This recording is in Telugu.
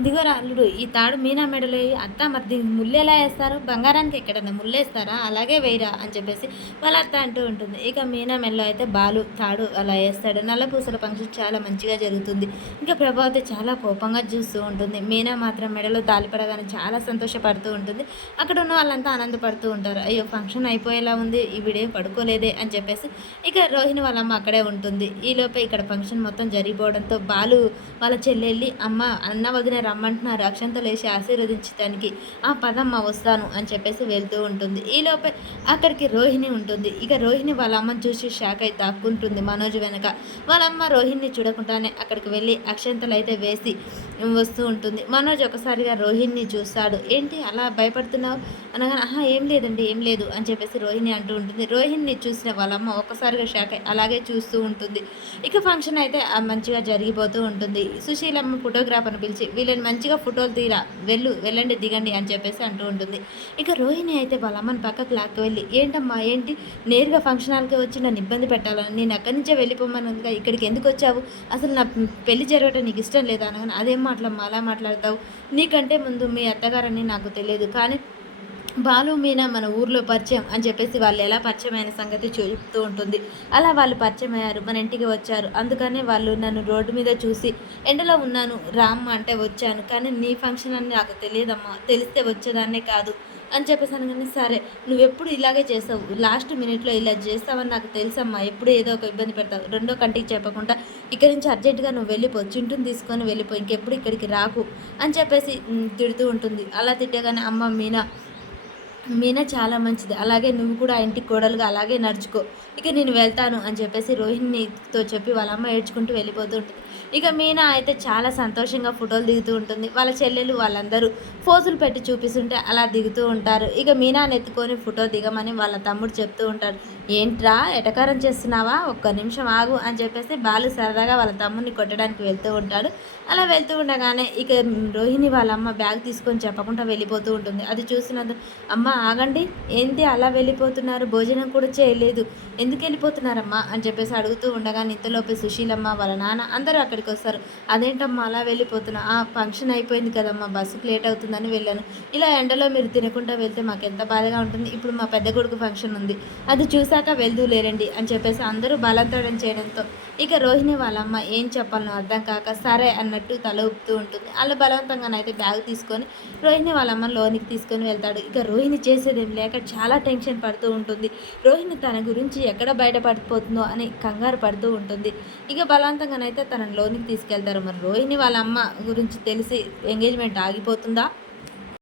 ఇదిగోరా అల్లుడు ఈ తాడు మీనా మెడలో ఎయ్యి. అత్త మరి దీనికి ముల్లెలా ఏస్తారు? బంగారానికి ఎక్కడన్నా ముల్లేస్తారా? అలాగే వేయరా అని చెప్పేసి వాళ్ళ అత్త అంటూ ఉంటుంది. ఇక మీనా మెడలో అయితే బాలు తాడు అలా ఏస్తాడు. నల్లపూసల ఫంక్షన్ చాలా మంచిగా జరుగుతుంది. ఇంకా ప్రభావతి చాలా కోపంగా చూస్తూ ఉంటుంది. మీనా మాత్రం మెడలో తాళి పడగానే చాలా సంతోషపడుతూ ఉంటుంది. అక్కడ ఉన్న వాళ్ళంతా ఆనందపడుతూ ఉంటారు. అయ్యో ఫంక్షన్ అయిపోయేలా ఉంది, ఈవిడేం పడుకోలేదే అని చెప్పేసి ఇక రోహిణి వాళ్ళమ్మ అక్కడే ఉంటుంది. ఈలోపే ఇక్కడ ఫంక్షన్ మొత్తం జరిగిపోవడంతో బాలు వాళ్ళ చెల్లెళ్ళి అమ్మ అన్న వదిన రమ్మంటున్నారు అక్షంతలేసి ఆశీర్వదించడానికి ఆ పదమ్మ వస్తాను అని చెప్పేసి వెళ్తూ ఉంటుంది. ఈలోపే అక్కడికి రోహిణి ఉంటుంది. ఇక రోహిణి వాళ్ళ అమ్మని చూసి షాక్ అయి దాక్కుంటుంది మనోజ్ వెనక. వాళ్ళమ్మ రోహిణిని చూడకుండానే అక్కడికి వెళ్ళి అక్షంతలు అయితే వేసి వస్తూ ఉంటుంది. మనోజ్ ఒకసారిగా రోహిణిని చూస్తాడు. ఏంటి అలా భయపడుతున్నావు అనగానే ఆహా ఏం లేదండి ఏం లేదు అని చెప్పేసి రోహిణి అంటూ ఉంటుంది. రోహిణిని చూసిన వాళ్ళమ్మ ఒక్కసారిగా షాక్ అయి అలాగే చూస్తూ ఉంటుంది. ఇక ఫంక్షన్ అయితే మంచిగా జరిగిపోతూ ఉంటుంది. సుశీలమ్మ ఫోటోగ్రాఫర్ని పిలిచి వీళ్ళని మంచిగా ఫోటోలు తీరా వెళ్ళండి దిగండి అని చెప్పేసి అంటూ ఉంటుంది. ఇక రోహిణి అయితే వాళ్ళ అమ్మని పక్కకు లాక్కి వెళ్ళి ఏంటమ్మా ఏంటి నేరుగా ఫంక్షన్ హాల్కి వచ్చి నన్ను ఇబ్బంది పెట్టాలని నేను అక్కడి నుంచే వెళ్ళిపోమన్నదిగా ఇక్కడికి ఎందుకు వచ్చావు అసలు నా పెళ్లి జరగటం నీకు ఇష్టం లేదా అనగానే అదేం మాటలమ్మా అలా మాట్లాడతావు నీకంటే ముందు మీ అత్తగారని నాకు తెలియదు కానీ బాలు మీనా మన ఊర్లో పరిచయం అని చెప్పేసి వాళ్ళు ఎలా పరిచయం అయిన సంగతి చెప్తూ ఉంటుంది. అలా వాళ్ళు పరిచయం అయ్యారు, మన ఇంటికి వచ్చారు. అందుకనే వాళ్ళు నన్ను రోడ్డు మీద చూసి ఎండలో ఉన్నాను రామ్మ అంటే వచ్చాను, కానీ నీ ఫంక్షన్ అని నాకు తెలియదమ్మా, తెలిస్తే వచ్చేదాన్నే కాదు అని చెప్పేసి అనగానే సరే నువ్వెప్పుడు ఇలాగే చేస్తావు, లాస్ట్ మినిట్లో ఇలా చేస్తావని నాకు తెలుసమ్మా, ఎప్పుడు ఏదో ఒక ఇబ్బంది పెడతావు, రెండో కంటికి చెప్పకుండా ఇక్కడి నుంచి అర్జెంటుగా నువ్వు వెళ్ళిపో, చింటుని తీసుకొని వెళ్ళిపో, ఇంకెప్పుడు ఇక్కడికి రాకు అని చెప్పేసి తిడుతూ ఉంటుంది. అలా తిట్టగానే అమ్మ మీనా చాలా మంచిది, అలాగే నువ్వు కూడా ఆ ఇంటికి కోడలుగా అలాగే నడుచుకో, ఇక నేను వెళ్తాను అని చెప్పేసి రోహిణితో చెప్పి వాళ్ళ అమ్మ ఏడ్చుకుంటూ వెళ్ళిపోతూ ఉంటుంది. ఇక మీనా అయితే చాలా సంతోషంగా ఫోటోలు దిగుతూ ఉంటుంది. వాళ్ళ చెల్లెలు వాళ్ళందరూ ఫోజులు పెట్టి చూపిస్తుంటే అలా దిగుతూ ఉంటారు. ఇక మీనాని ఎత్తుకొని ఫోటో దిగమని వాళ్ళ తమ్ముడు చెప్తూ ఉంటాడు. ఏంట్రా ఎటకారం చేస్తున్నావా, ఒక్క నిమిషం ఆగు అని చెప్పేసి బాలు సరదాగా వాళ్ళ తమ్ముడిని కొట్టడానికి వెళ్తూ ఉంటాడు. అలా వెళ్తూ ఉండగానే ఇక రోహిణి వాళ్ళ అమ్మ బ్యాగ్ తీసుకొని చెప్పకుండా వెళ్ళిపోతూ ఉంటుంది. అది చూసినందు అమ్మ ఆగండి ఏంటి అలా వెళ్ళిపోతున్నారు, భోజనం కూడా చేయలేదు, ఎందుకు వెళ్ళిపోతున్నారమ్మా అని చెప్పేసి అడుగుతూ ఉండగా ఇంతలోపే సుశీలమ్మ వాళ్ళ నాన్న అందరూ అక్కడికి వస్తారు. అదేంటమ్మా అలా వెళ్ళిపోతున్నా, ఆ ఫంక్షన్ అయిపోయింది కదమ్మా బస్సుకు లేట్ అవుతుందని వెళ్ళాను, ఇలా ఎండలో మీరు తినకుండా వెళ్తే మాకు ఎంత బాధగా ఉంటుంది, ఇప్పుడు మా పెద్ద కొడుకు ఫంక్షన్ ఉంది అది చూశాక వెళ్తూ లేరండి అని చెప్పేసి అందరూ బలవంతం చేయడంతో ఇక రోహిణి వాళ్ళమ్మ ఏం చెప్పాలనో అర్థం కాక సరే అన్నట్టు తల ఊపుతూ ఉంటుంది. అలా బలవంతంగానైతే బ్యాగ్ తీసుకొని రోహిణి వాళ్ళమ్మ లోనికి తీసుకొని వెళ్తాడు. ఇక రోహిణి చేసేదేం లేక చాలా టెన్షన్ పడుతూ ఉంటుంది. రోహిణి తన గురించి ఎక్కడ బయటపడిపోతుందో అని కంగారు పడుతూ ఉంటుంది. ఇక బలవంతంగానైతే తనని లోనికి తీసుకెళ్తారు. మరి రోహిణి వాళ్ళ అమ్మ గురించి తెలిసి ఎంగేజ్మెంట్ ఆగిపోతుందా?